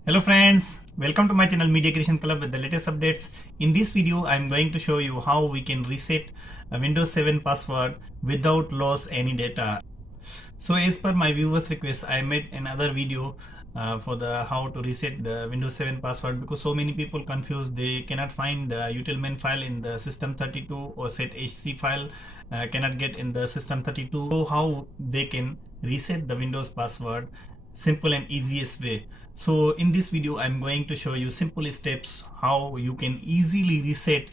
Hello friends, welcome to my channel Media Creation Club with the latest updates. In this video, I am going to show you how we can reset a Windows 7 password without loss any data. So as per my viewers request, I made another video for the how to reset the Windows 7 password because so many people confused. They cannot find the utilmain file in the system32 or sethc file cannot get in the system32. So how they can reset the Windows password simple and easiest way. So in this video I'm going to show you simple steps how you can easily reset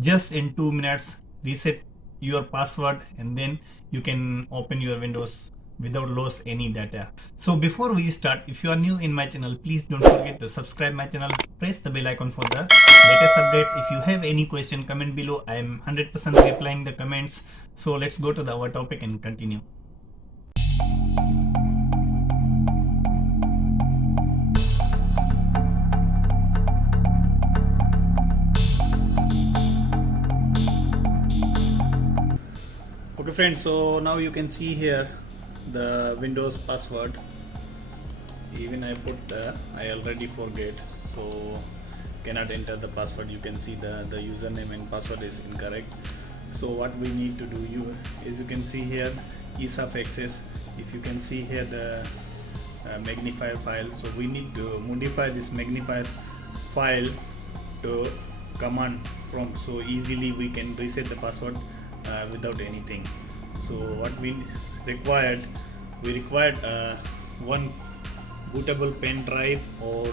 just in 2 minutes, reset your password, and then you can open your Windows without loss any data. So before we start, if you are new in my channel, please don't forget to subscribe my channel, press the bell icon for the latest updates. If you have any question, comment below. I am 100% replying the comments. So let's go to our topic and continue. Okay friends, so now you can see here the Windows password. Even I put I already forget, so cannot enter the password. You can see the username and password is incorrect. So what we need to do, as you can see here, ease of access. If you can see here the magnifier file, so we need to modify this magnifier file to command prompt, so easily we can reset the password without anything. So what we required one bootable pen drive or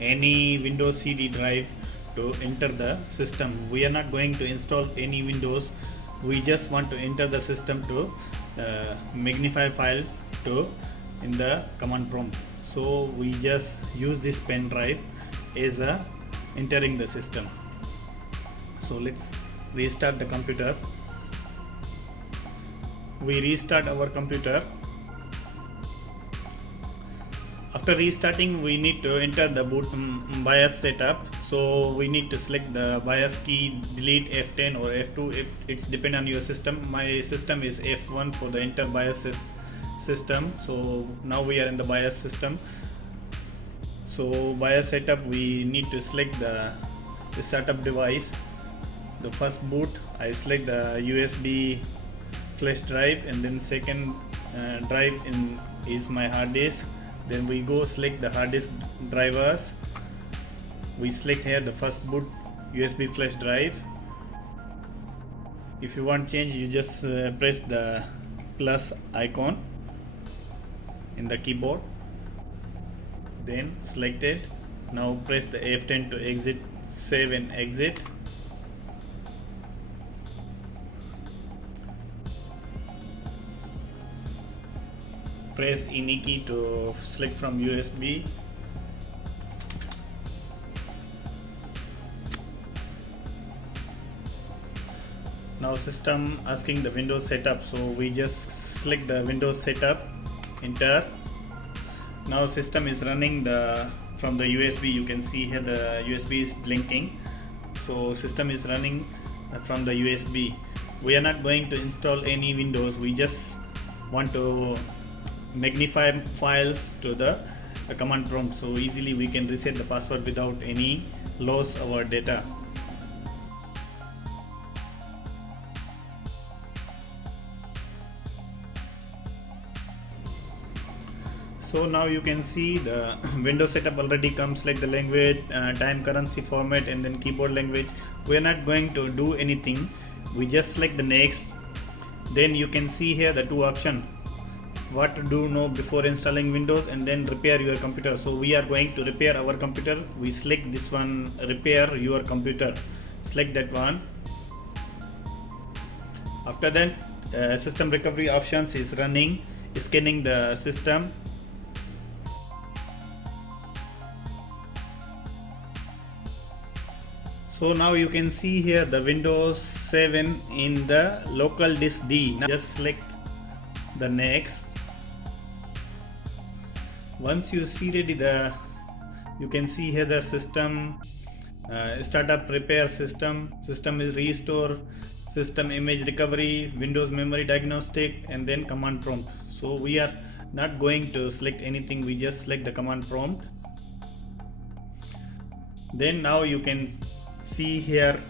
any Windows CD drive to enter the system. We are not going to install any Windows, we just want to enter the system to magnify file to in the command prompt. So we just use this pen drive as a entering the system. So let's restart the computer. We restart our computer. After restarting, we need to enter the boot BIOS setup. So we need to select the BIOS key, delete F10 or F2. It's depend on your system. My system is F1 for the enter BIOS system. So now we are in the BIOS system. So BIOS setup, we need to select the startup device. The first boot, I select the USB flash drive, and then second drive is my hard disk. Then we go select the hard disk drivers. We select here the first boot USB flash drive. If you want change, you just press the plus icon in the keyboard, then select it. Now press the F10 to exit, save and exit. Press any key to select from USB. Now system asking the Windows setup, so we just select the Windows setup, enter. Now system is running from the USB. You can see here the USB is blinking. So system is running from the USB. We are not going to install any Windows, we just want to magnify files to the command prompt, so easily we can reset the password without any loss of our data. So now you can see the Windows setup already comes like the language, time, currency, format, and then keyboard language. We are not going to do anything, we just select the next. Then you can see here the two options, what to do now before installing Windows, and then repair your computer. So we are going to repair our computer. We select this one, repair your computer, select that one. After that system recovery options is running, scanning the system. So now you can see here the Windows 7 in the local disk D. Now just select the next. Once you see ready you can see here the system startup, repair system is restore, system image recovery, Windows memory diagnostic, and then command prompt. So we are not going to select anything, we just select the command prompt. Then now you can see here,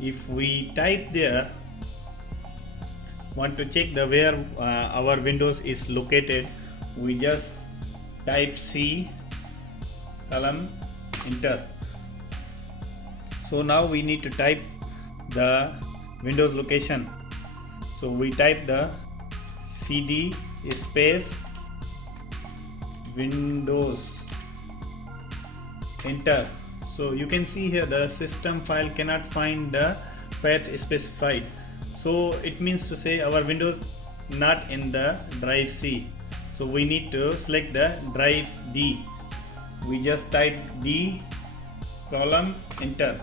if we type there, want to check the where our Windows is located, we just type C column enter. So now we need to type the Windows location. So we type the CD space Windows, enter. So you can see here the system file cannot find the path specified. So it means to say our Windows not in the drive C. So we need to select the drive D. We just type D column enter.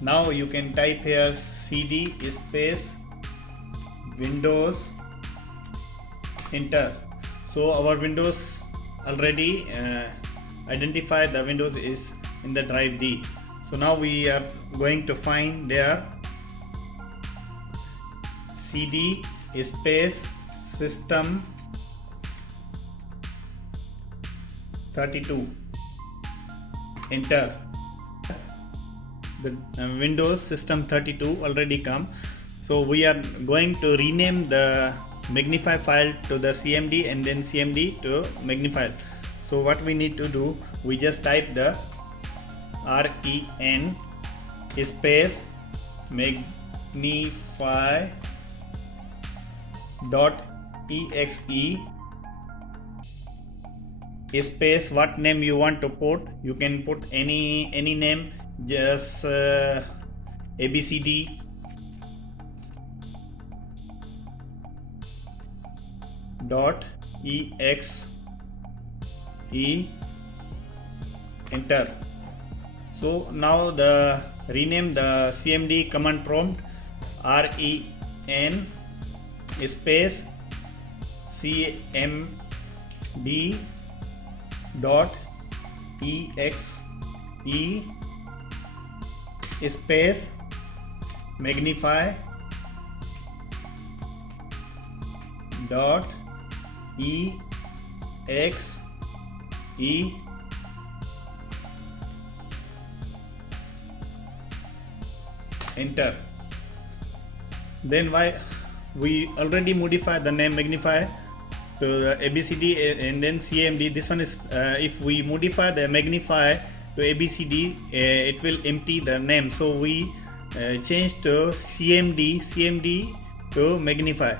Now you can type here CD space Windows, enter. So our Windows already identify the Windows is in the drive D. So now we are going to find there CD space system 32, enter. The Windows system 32 already come. So we are going to rename the magnify file to the CMD and then CMD to magnify. So what we need to do, we just type the REN space magnify .exe space what name you want to put. You can put any name, just ABCD .exe, enter. So now the rename the CMD command prompt REN space CMD .exe space magnify .exe, enter. Then why we already modify the name magnify to the ABCD and then CMD. This one is if we modify the magnify to ABCD, it will empty the name. So we change to CMD to magnify.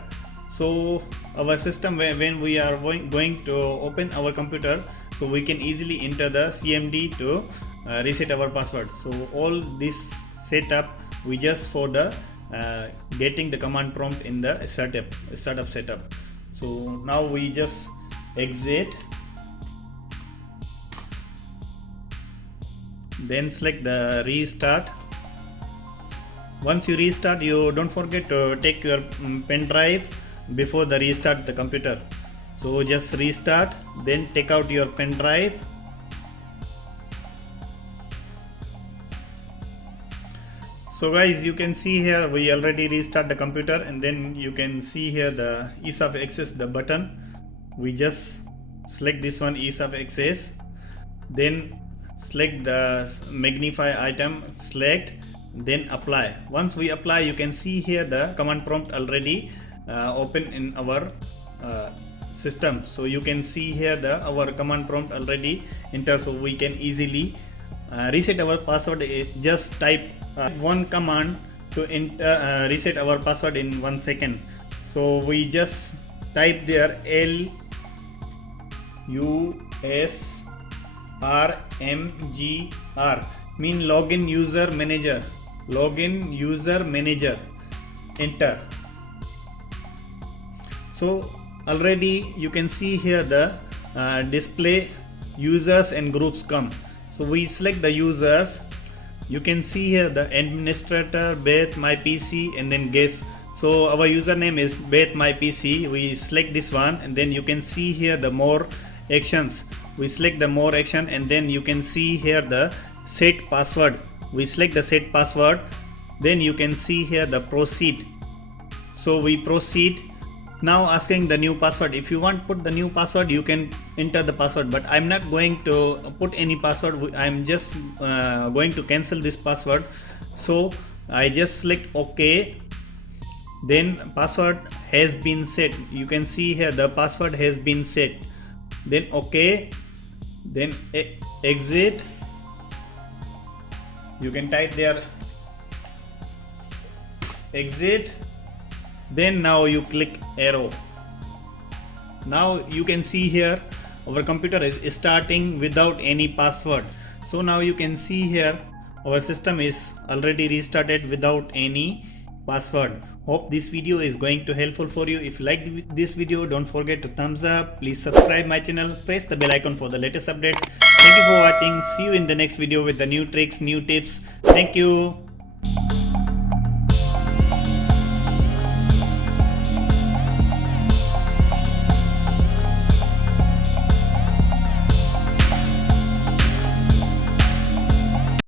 So our system, when we are going to open our computer, so we can easily enter the CMD to reset our password. So all this setup we just for the getting the command prompt in the startup setup. So now we just exit, then select the restart. Once you restart, you don't forget to take your pen drive before the restart the computer. So just restart, then take out your pen drive. So guys, you can see here we already restart the computer, and then you can see here the ease of access, the button. We just select this one, ease of access, then select the magnify item, select, then apply. Once we apply, you can see here the command prompt already open in our system. So you can see here our command prompt already enter. So we can easily reset our password. Just type one command to enter reset our password in 1 second. So we just type there LUSRMGR, mean login user manager, enter. So already you can see here the display users and groups come. So we select the users. You can see here the administrator Beth my PC and then guest. So our username is Beth my PC. We select this one, and then you can see here the more actions. We select the more action, and then you can see here the set password. We select the set password, then you can see here the proceed. So we proceed, Now asking the new password. If you want put the new password, you can enter the password, but I'm not going to put any password. I'm just going to cancel this password. So I just select OK. Then password has been set. You can see here the password has been set. Then OK. Then exit. You can type there exit. Then now you click arrow. Now you can see here our computer is starting without any password. So now you can see here our system is already restarted without any password. Hope this video is going to helpful for you. If you like this video, don't forget to thumbs up. Please subscribe my channel, press the bell icon for the latest updates. Thank you for watching. See you in the next video with the new tricks, new tips. Thank you.